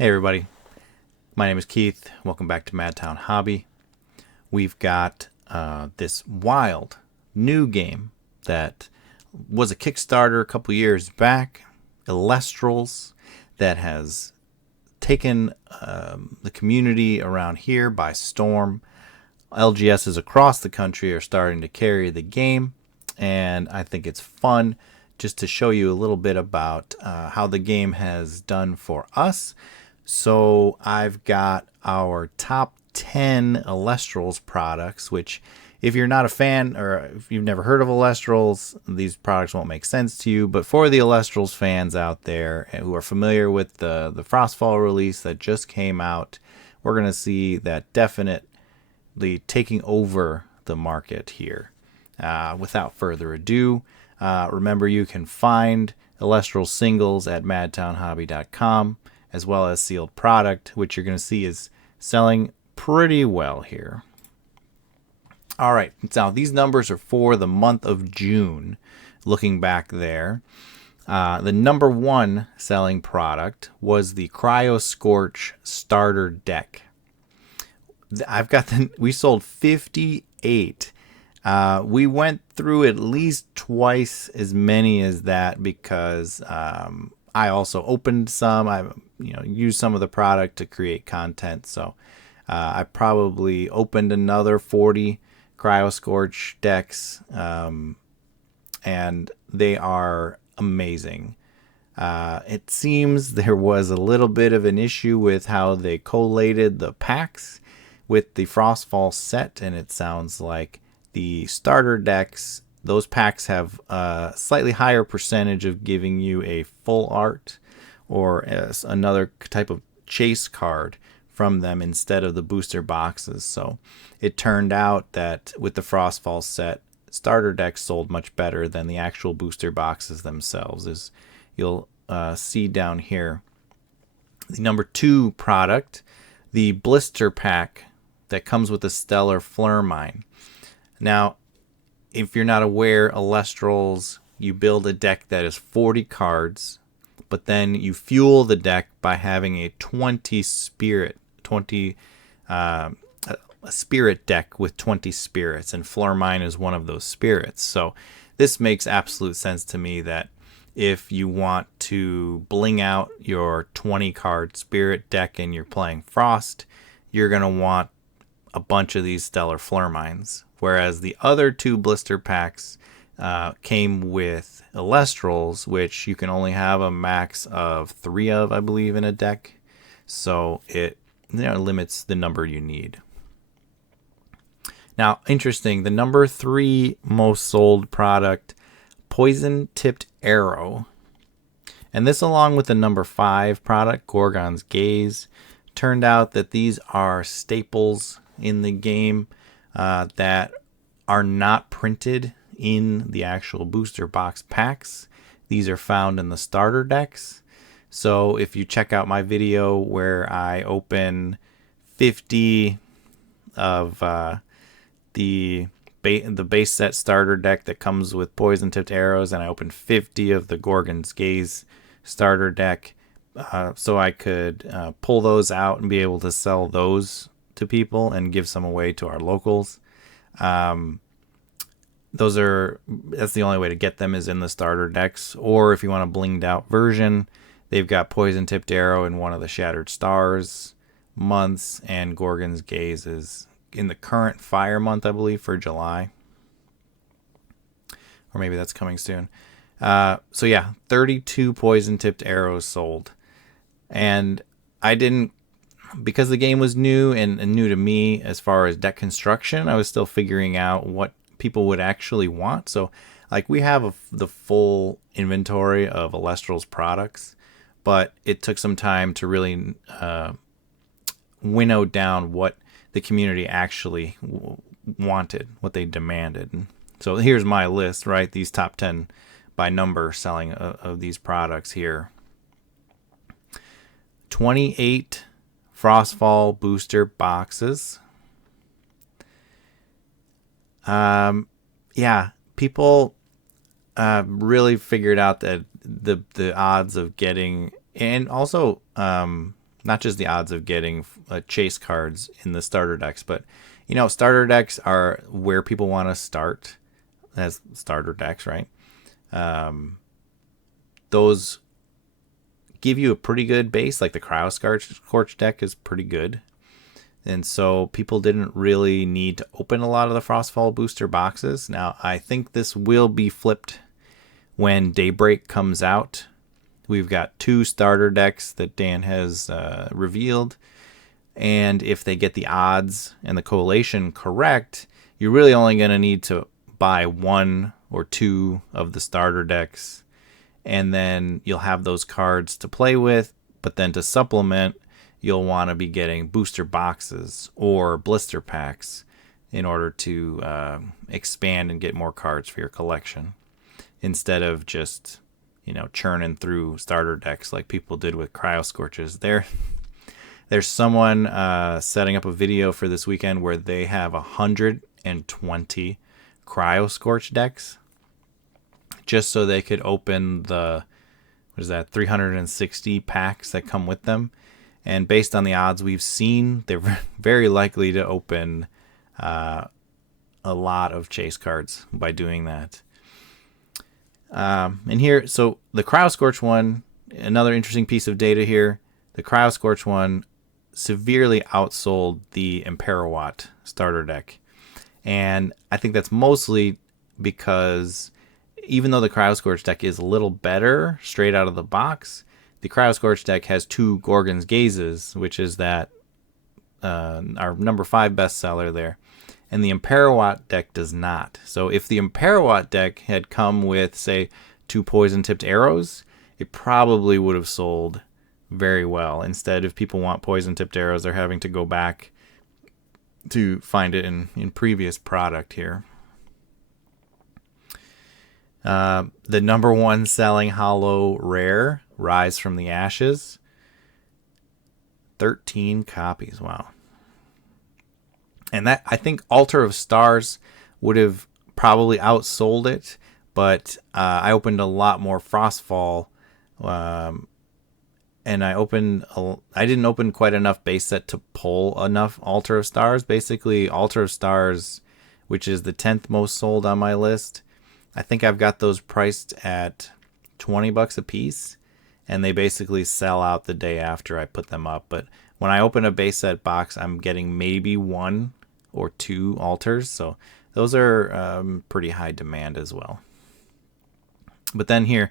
Hey everybody, my name is Keith. Welcome back to Madtown Hobby. We've got this wild new game that was a Kickstarter a couple years back, Elestrals, that has taken the community around here by storm. LGSs across the country are starting to carry the game, and I think it's fun just to show you a little bit about how the game has done for us. So I've got our top 10 Elestrals products, which if you're not a fan or if you've never heard of Elestrals, these products won't make sense to you. But for the Elestrals fans out there who are familiar with the Frostfall release that just came out, we're going to see that definitely taking over the market here. Without further ado, remember you can find Elestrals singles at madtownhobby.com, as well as sealed product, which you're going to see is selling pretty well here. All right, now these numbers are for the month of June. Looking back there, the number one selling product was the Cryo Scorch starter deck. We sold 58. We went through at least twice as many as that because I also opened some. I used some of the product to create content. So I probably opened another 40 Cryo Scorch decks, and they are amazing. It seems there was a little bit of an issue with how they collated the packs with the Frostfall set, and it sounds like the starter decks, those packs have a slightly higher percentage of giving you a full art or another type of chase card from them instead of the booster boxes. So it turned out that with the Frostfall set, starter decks sold much better than the actual booster boxes themselves, as you'll see down here. The number two product, the blister pack that comes with the Stellar Flurmine. Now, if you're not aware, Elestrals, you build a deck that is 40 cards, but then you fuel the deck by having a 20 a spirit deck with 20 spirits, and Flurmine is one of those spirits. So this makes absolute sense to me that if you want to bling out your 20 card spirit deck and you're playing Frost, you're going to want a bunch of these Stellar Flurmines. Whereas the other two blister packs came with Elestrals, which you can only have a max of 3 of, I believe, in a deck. So it limits the number you need. Now, interesting, the number 3 most sold product, Poison Tipped Arrow. And this, along with the number 5 product, Gorgon's Gaze, turned out that these are staples in the game that are not printed in the actual booster box packs. These are found in the starter decks. So if you check out my video where I open 50 of the base set starter deck that comes with Poison Tipped Arrows, and I opened 50 of the Gorgon's Gaze starter deck, so I could pull those out and be able to sell those to people and give some away to our locals. That's the only way to get them is in the starter decks, or if you want a blinged out version, they've got Poison Tipped Arrow in one of the Shattered Stars months, and Gorgon's Gaze is in the current fire month, I believe, for July, or maybe that's coming soon. So yeah, 32 Poison Tipped Arrows sold, and I didn't, because the game was new and new to me as far as deck construction, I was still figuring out what people would actually want. So like we have the full inventory of Elestrals products, but it took some time to really winnow down what the community actually wanted, what they demanded. So here's my list, right? These top 10 by number selling of these products here. 28 Frostfall booster boxes. Yeah, people really figured out that the odds of getting, and also not just the odds of getting chase cards in the starter decks, but starter decks are where people want to start as starter decks, right? Those give you a pretty good base. Like the Cryo Scorch deck is pretty good. And so people didn't really need to open a lot of the Frostfall booster boxes. Now, I think this will be flipped when Daybreak comes out. We've got 2 starter decks that Dan has revealed. And if they get the odds and the collation correct, you're really only going to need to buy 1 or 2 of the starter decks. And then you'll have those cards to play with. But then to supplement, you'll want to be getting booster boxes or blister packs in order to expand and get more cards for your collection, instead of just churning through starter decks like people did with Cryo Scorches. There's someone setting up a video for this weekend where they have 120 Cryo Scorch decks just so they could open the 360 packs that come with them. And based on the odds we've seen, they're very likely to open a lot of chase cards by doing that. And here, so the Cryo Scorch one, another interesting piece of data here, the Cryo Scorch one severely outsold the Imperawatt starter deck. And I think that's mostly because even though the Cryo Scorch deck is a little better straight out of the box, the Cryo Scorch deck has 2 Gorgon's Gazes, which is that our number 5 bestseller there. And the Imperawatt deck does not. So if the Imperawatt deck had come with, say, 2 poison-tipped arrows, it probably would have sold very well. Instead, if people want poison-tipped arrows, they're having to go back to find it in previous product here. The number 1 selling holo rare, Rise from the Ashes. 13 copies. Wow. And that, I think Altar of Stars would have probably outsold it, but I opened a lot more Frostfall, and I didn't open quite enough base set to pull enough Altar of Stars. Basically, Altar of Stars, which is the 10th most sold on my list, I think I've got those priced at $20 a piece, and they basically sell out the day after I put them up. But when I open a base set box, I'm getting maybe 1 or 2 altars, so those are pretty high demand as well. But then here,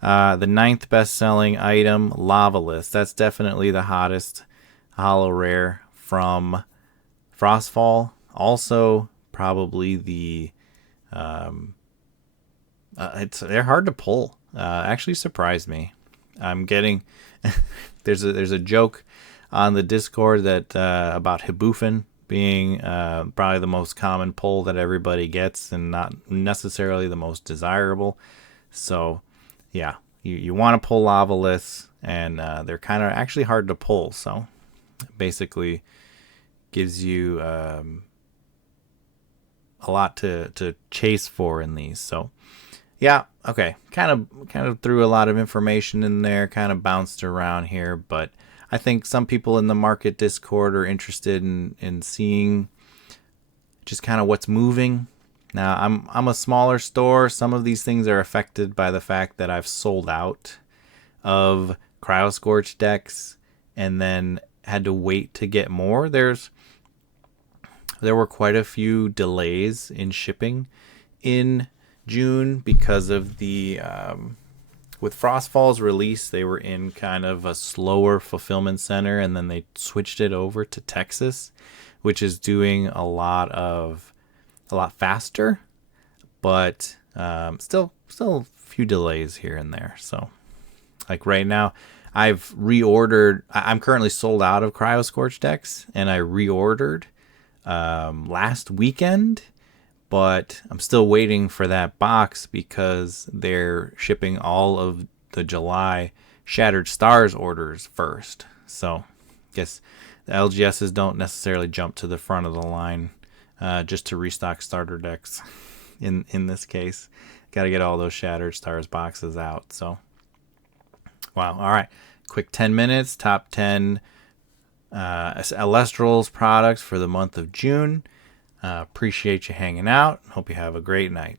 the 9th best-selling item, Lavalist. That's definitely the hottest holo rare from Frostfall. Also, probably the they're hard to pull. Actually surprised me. I'm getting there's a joke on the Discord that about Hibufen being probably the most common pull that everybody gets and not necessarily the most desirable. So yeah, you want to pull Lavaliths, and they're kind of actually hard to pull. So basically gives you a lot to chase for in these. So yeah, okay, kind of threw a lot of information in there, kind of bounced around here, but I think some people in the market Discord are interested in seeing just kind of what's moving. Now, I'm a smaller store. Some of these things are affected by the fact that I've sold out of Cryo Scorch decks and then had to wait to get more. There were quite a few delays in shipping in June because of the with Frostfall's release, they were in kind of a slower fulfillment center, and then they switched it over to Texas, which is doing a lot faster, but still a few delays here and there. So like right now, I've reordered. I'm currently sold out of Cryo Scorch decks, and I reordered last weekend, but I'm still waiting for that box because they're shipping all of the July Shattered Stars orders first. So I guess the LGSs don't necessarily jump to the front of the line just to restock starter decks. In this case, got to get all those Shattered Stars boxes out. So wow. All right, quick 10 minutes, top 10 Elestrals products for the month of June. Appreciate you hanging out. Hope you have a great night.